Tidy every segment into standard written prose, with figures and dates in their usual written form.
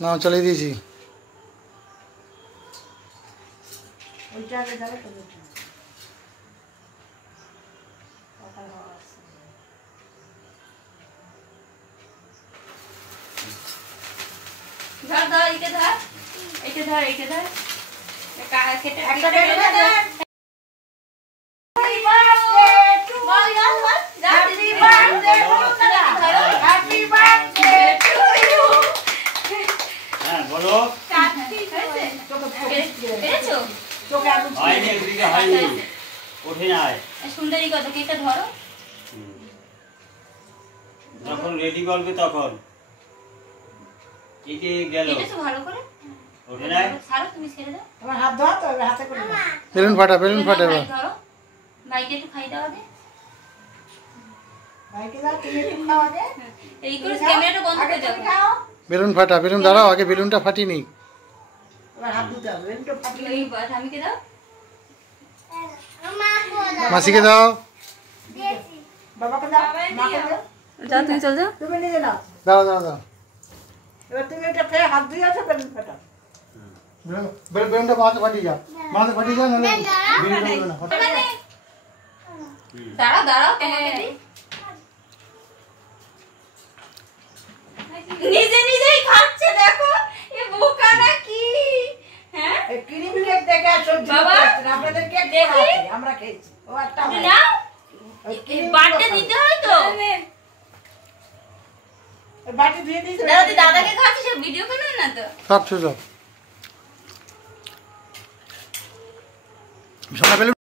না চালিয়ে দিয়েছি। ধর ধর এইটা ধর এইটা ধর এইটা ধর কেটে একটা সুন্দরী কত কেটে ধরো যখন রেডি করবে তখন একে গেল কেটেছো ভালো করে ওঠে না ছাড়ো তুমি ছেড়ে দাও আমার হাত ধর তো হাতে করে বেলুন ফাটা ধরো ভাইকে একটু খাই দাও আগে ভাইকে দাও তুমি একটু খাও আগে এই করে ক্যামেরাটা বন্ধ করে দাও বেলুন ফাটা বেলুন দাঁড়াও আগে বেলুনটা ফাটিয়ে নি এবার হাত ধুতে হবে বেলুনটা ফাটিয়ে এই বাদ আমিকে দাও মাসিকে দাও বাবাকে দাও মাকে দাও যাও তুমি চল যাও তুমি নিজে নাও দাও দাও দাও এবার তুমি এটা ফের হাত ধুয়ে আছো বেলুন ফাটাও বেলুনটা মাথা ফাটিয়ে যাও মাথা ফাটিয়ে যাও নাহলে বেলুনটা উড়বে না দাঁড়াও দাঁড়াও তোমাকে দিই নিজে নিজেই খাচ্ছে দেখো এ বোকা নাকি হ্যাঁ এই ক্রিম কেক দেখে আসো বাবা, আপনাদের কেক দেখি। আমরা খেয়েছি ও একটা নাও বাড়িতে দিতে হয় তো বাটি ধুয়ে দিয়েছো দাদা তুই দাদাকে খাচ্ছিস সব ভিডিও করবেন না তো সব ছোট সোনা বেলুন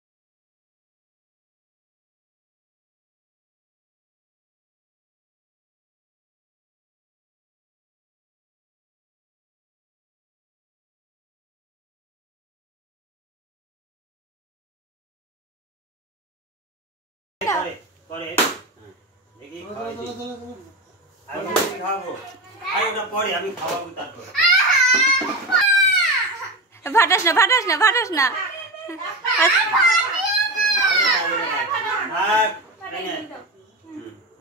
পরে দেখি খাওয়াই দিই আমি খাবো আর ওটা পরে আমি খাওয়াবো তারপর ফাটাস না ফাটাস না ফাটাস না আর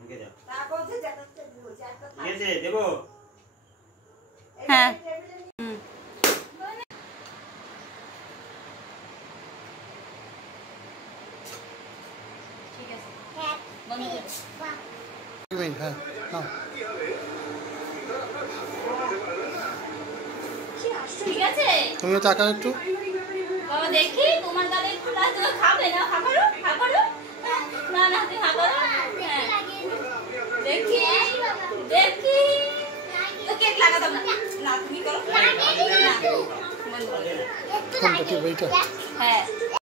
ওকে দাও ঠিক আছে দেবো হ্যাঁ ঠিক আছে বন্ধ করো হ্যাঁ নাও ঠিক আছে তুমিও তাকাও একটু বাবা দেখি তোমার গালে একটু লাল তুমি খাবে না খাবারও খাবারও না না তুমি খাবারও দেখি দেখি তো কেক লাগাতাম না না তুমি করো না বন্ধ করো কোনটা কি বইটা হ্যাঁ